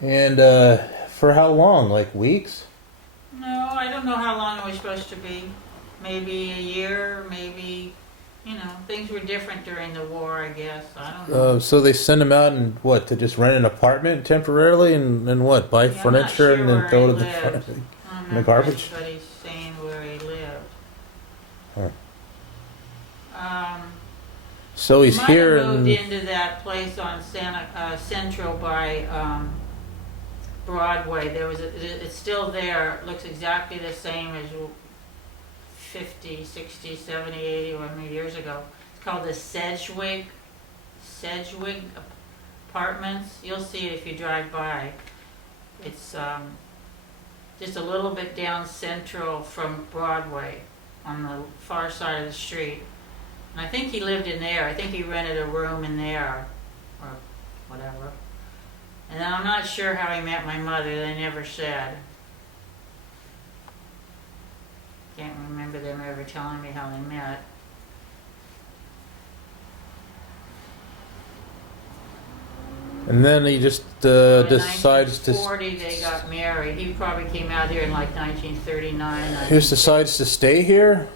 And for how long? Like weeks? No, I don't know how long it was supposed to be. Maybe a year, maybe, things were different during the war, I guess. I don't know. So they send him out and what, to just rent an apartment temporarily and then what, buy Yeah, I'm not furniture sure and then where throw he it in the front lived. of the, I don't in the remember garbage? anybody saying where he lived. Huh. Um, So he he's might have here moved and into that place on Central by Broadway. It's still there. It looks exactly the same as 50, 60, 70, 80 or many years ago. It's called the Sedgwick Apartments. You'll see it if you drive by. It's just a little bit down Central from Broadway on the far side of the street. And I think he lived in there. I think he rented a room in there or whatever. And then I'm not sure how he met my mother. They never said. Can't remember them ever telling me how they met. then he just In decides to 1940, they got married. He probably came out here in like 1939. he just decides to stay here.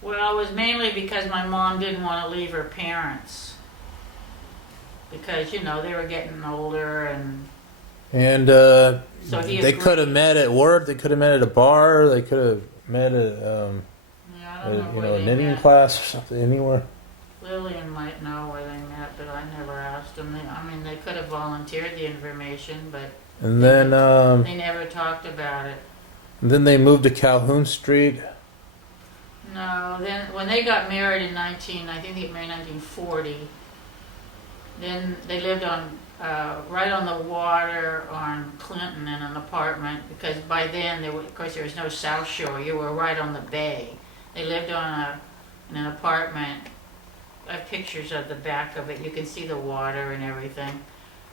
Well, it was mainly because my mom didn't want to leave her parents. Because, they were getting older and And so he they could have agreed. met at work. They could have met at a bar. They could have met at Yeah, I don't know where a they knitting met. class or something. Anywhere. Lillian might know where they met, but I never asked them. They could have volunteered the information, but And then they never talked about it. they moved to Calhoun Street. No, then when they got married in I think they got married in 1940. Then they lived on right on the water on Clinton in an apartment because by then of course there was no South Shore. You were right on the bay. They lived in an apartment. I have pictures of the back of it. You can see the water and everything.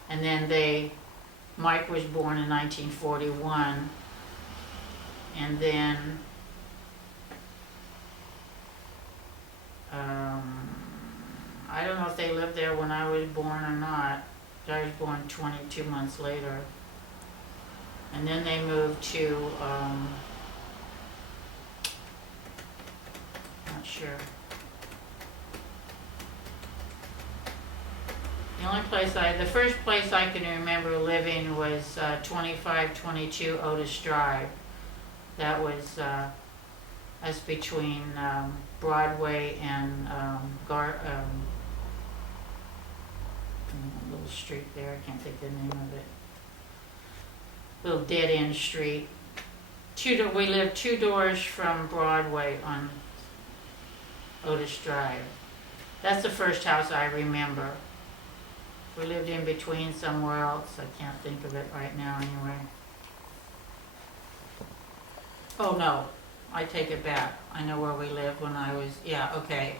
And then Mike was born in 1941, and then I don't know if they lived there when I was born or not. I was born 22 months later. And then they moved to, not sure. The first place I can remember living was 2522 Otis Drive. That's between Broadway and a little street there. I can't think of the name of it. Little dead end street. We lived 2 doors from Broadway on Otis Drive. That's the first house I remember. We lived in between somewhere else. I can't think of it right now anyway. Oh no, I take it back. I know where we lived when I was, yeah, okay.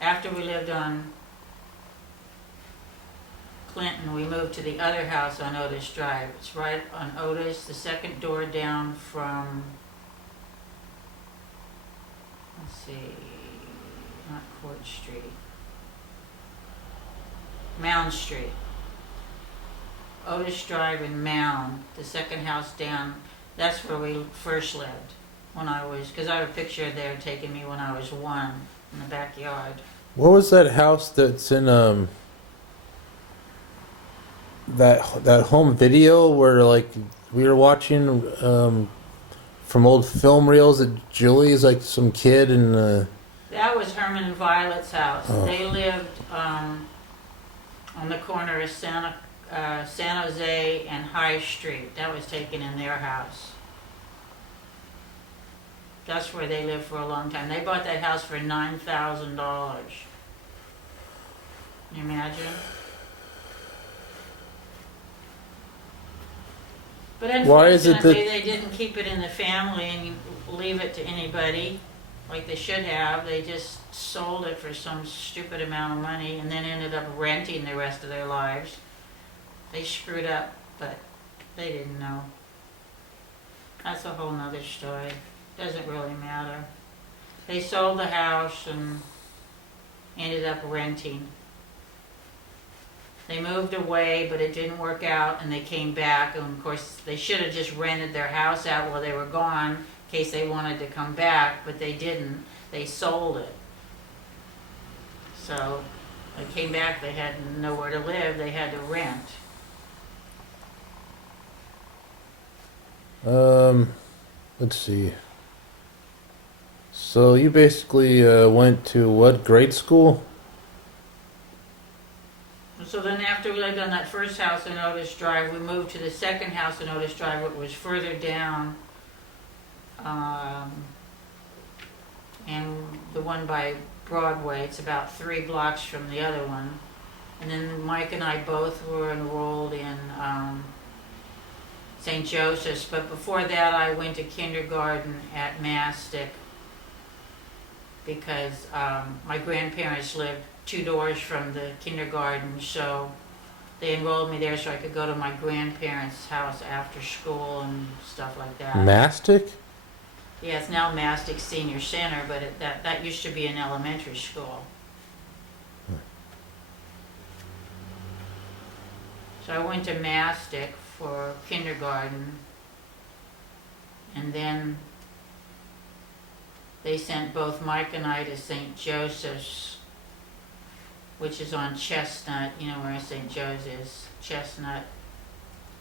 After we lived on Clinton, we moved to the other house on Otis Drive. It's right on Otis, the second door down from, let's see, not Court Street. Mound Street. Otis Drive and Mound, the second house down. That's where we first lived because I have a picture there taking me when I was 1 in the backyard. What was that house that's in that home video where like we were watching from old film reels that Julie's like some kid and That was Herman and Violet's house. Oh. They lived on the corner of San Jose and High Street. That was taken in their house. That's where they lived for a long time. They bought that house for $9,000. Can you imagine? But Why is it that- unfortunately, they didn't keep it in the family and leave it to anybody like they should have. They just sold it for some stupid amount of money and then ended up renting the rest of their lives. They screwed up, but they didn't know. That's a whole nother story. Doesn't really matter. They sold the house and ended up renting. They moved away, but it didn't work out, and they came back. And of course, they should have just rented their house out while they were gone, in case they wanted to come back, but they didn't. They sold it. So they came back. They had nowhere to live. They had to rent. Let's see. So you basically went to what grade school? So then after we lived on that first house in Otis Drive, we moved to the second house in Otis Drive, which was further down. And the one by Broadway, it's about 3 blocks from the other one. And then Mike and I both were enrolled in St. Joseph's, but before that I went to kindergarten at Mastic because my grandparents lived 2 doors from the kindergarten, so they enrolled me there so I could go to my grandparents' house after school and stuff like that. Mastic? Yeah, it's now Mastic Senior Center, but that used to be an elementary school. So I went to Mastic for kindergarten, and then they sent both Mike and I to St. Joseph's, which is on Chestnut, you know where St. Joe's is, Chestnut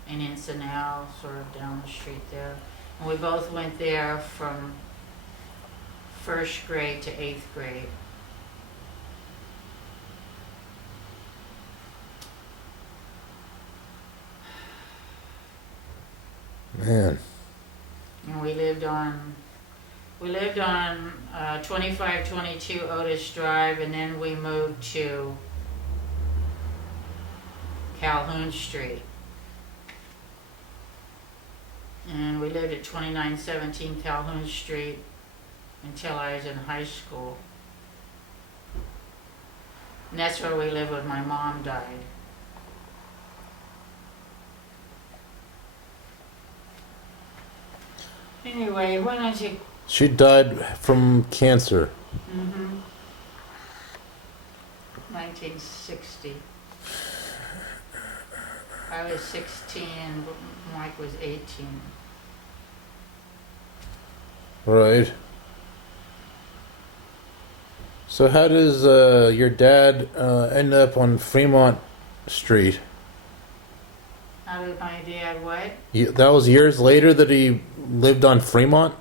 and Encinal, sort of down the street there. And we both went there from 1st grade to 8th grade. Man. And we lived on 2522 Otis Drive, and then we moved to Calhoun Street. And we lived at 2917 Calhoun Street until I was in high school. And that's where we lived when my mom died. Anyway, why don't you... She died from cancer. 1960. I was 16, Mike was 18. Right. So how does your dad end up on Fremont Street? How did my dad what? That was years later that he lived on Fremont?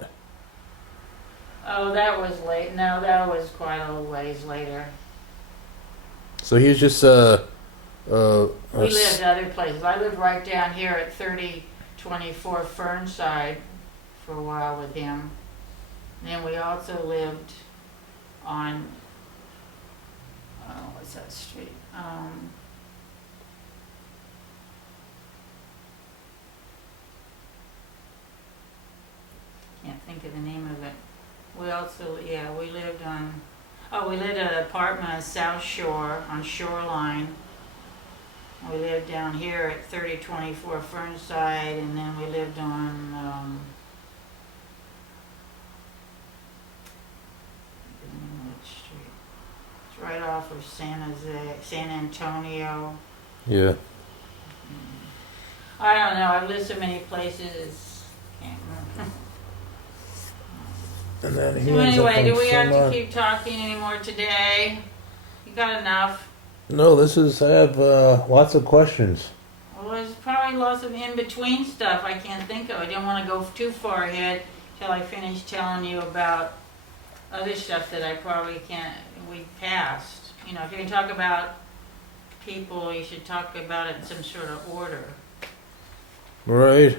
Oh, that was late. No, that was quite a ways later. So he was just We lived other places. I lived right down here at 3024 Fernside for a while with him. And then we also lived on, what's that street? Can't think of the name of it. We also, yeah, we lived on, we lived at an apartment on South Shore, on Shoreline. We lived down here at 3024 Fernside, and then we lived on, which street? It's right off of San Antonio. Yeah. I don't know, I've lived so many places, can't remember. And then he So ends up anyway, on do we have to Fremont. keep talking anymore today? You got enough? No, I have lots of questions. Well, there's probably lots of in-between stuff I can't think of. I don't want to go too far ahead till I finish telling you about other stuff that I probably we passed. You know, if you're going to talk about people, you should talk about it in some sort of order. Right.